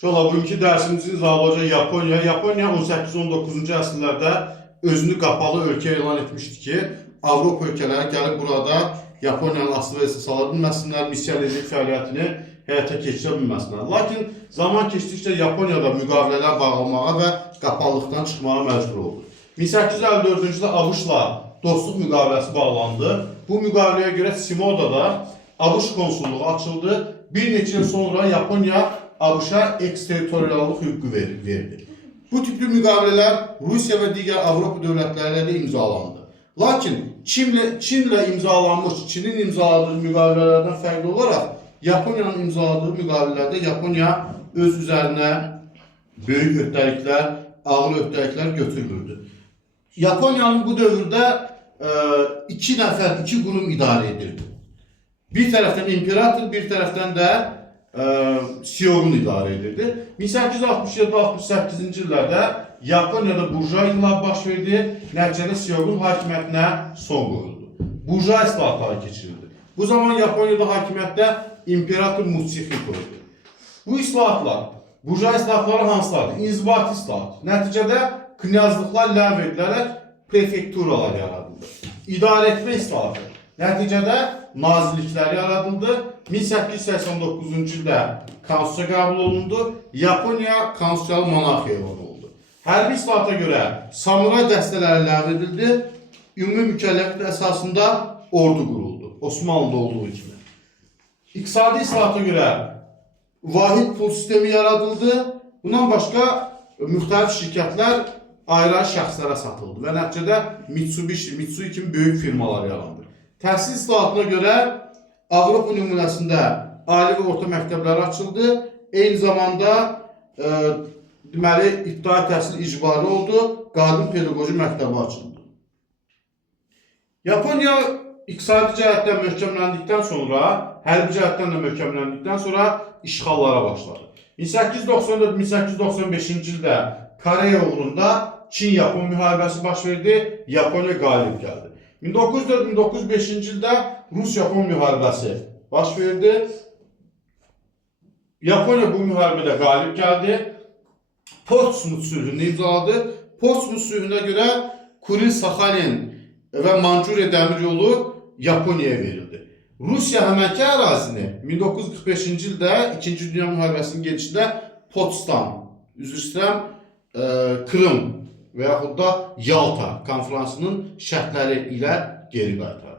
Şola bugünkü dərsimizin zalıca Yaponiya. Yaponiya 18-19-cu əsrlərdə özünü qapalı ölkə elan etmişdi ki, Avropa ölkələri gəlib burada Yaponiyanın asılı esas ala bilməsinlər, missiyanelik fəaliyyətini həyata keçirə bilməsinlər. Lakin zaman keçdikcə Yaponiyada müqavilələr bağlamağa və qapalıqdan çıxmağa məcbur oldu. 1854-cü ildə ABŞ-la dostluq müqaviləsi bağlandı. Bu müqaviləyə görə Shimoda'da ABŞ konsulluğu açıldı. Bir neçə il sonra Yaponiya ABŞ-a eksterritoriallıq hüququ verdi. Bu tipli müqavilələr Rusiya və digər Avropa dövlətləri ilə də imzalandı. Lakin Çinlə imzalanmış, Çinin imzaladığı müqavilələrdən fərqli olaraq Yaponiyanın imzaladığı müqavilələrdə Yaponiya öz üzərinə böyük öhdəliklər, ağır öhdəliklər götürmürdü. Yaponiyanın bu dövrdə iki qurum idarə edirdi. Bir tərəfdən imperator, bir tərəfdən də Shogun idarə edirdi. 1867-68-ci illərdə Yaponiyada burjua inqilabı baş verdi. Nəticədə Shogun hakimiyyətinə son qoyuldu. Burjua islahatları keçirildi. Bu zaman Yaponiyada hakimiyyətdə imperator Mutsihiko idi. Bu islahatlar, burjua islahatları hansılardır? İnzibati islahat. Nəticədə knyazlıqlar ləğv edilərək prefekturalar yaradıldı. İdarə etmə islahatı. Nəticədə nazirliklər yaradıldı. 1889-cu ildə konstitusiya qəbul olundu. Yaponiya konstitusiyalı monarxiya elan oldu. Hərbi islahata görə samuray dəstələri ləğv edildi. Ümumi mükəlləfiyyət əsasında ordu quruldu. Osmanlıda olduğu kimi. İqtisadi islahata görə vahid pul sistemi yaradıldı. Bundan başqa müxtəlif şirkətlər ayrı şəxslərə satıldı və nəticədə Mitsubishi kimi böyük firmalar yarandı. Təhsil islahatına görə Avropa nümunəsində ali və orta məktəblər açıldı. Eyni zamanda deməli ibtidai təhsil icbari oldu. Qadın pedaqoji məktəbi açıldı. Yaponiya iqtisadi cəhətdən möhkəmləndikdən sonra, hərbi cəhətdən də möhkəmləndikdən sonra işğallara başladı. 1894-1895-ci ildə Koreya uğrunda Çin-Yapon müharibəsi baş verdi. Yaponiya qalib gəldi. 1904-1905-ci ildə Rus-Yapon müharibəsi baş verdi. Yaponiya bu müharibədə qalib gəldi. Portsmut sülhünü imzaladı. Portsmut sülhünə görə Kuril-Sakhalin və Mançuriya dəmir yolu Yaponiyaya verildi. Rusiya həmənki ərazini 1945-ci ildə 2-ci Dünya müharibəsinin gedişində Potsdam, üzr istəyirəm, Krım və yaxud da Yalta konferansının şərtləri ilə geri qaytardı.